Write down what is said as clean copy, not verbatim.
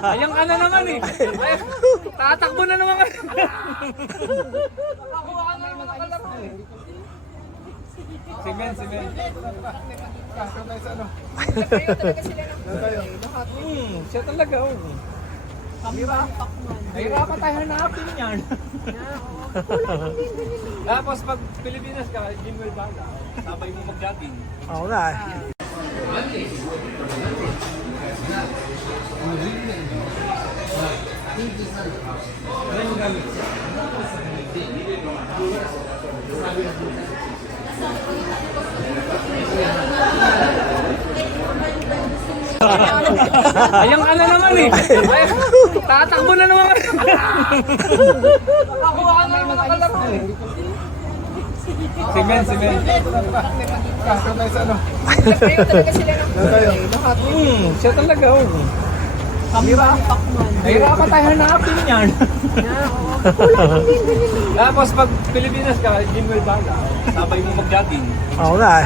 Ayan ka na naman eh. Ay, tatakbo na naman ka. Nakakuha ka na naman nakalaro eh. Si Men. Siya talaga oh. Nahirapan tayo hanapin yan. Tapos pag Pilipinas ka, Jinwell Baga, sabay mo mag-jogging. Oo nga. Ayan ka na naman eh. Ay, tatakbo na naman ka. Nakakuha ka na naman nakalaro eh. Si Men. Siya talaga oh. Nahirapan tayo hanapin yan. Tapos pag Pilipinas ka, Jinwell Baga, sabay mo mag-jogging. Oo nga.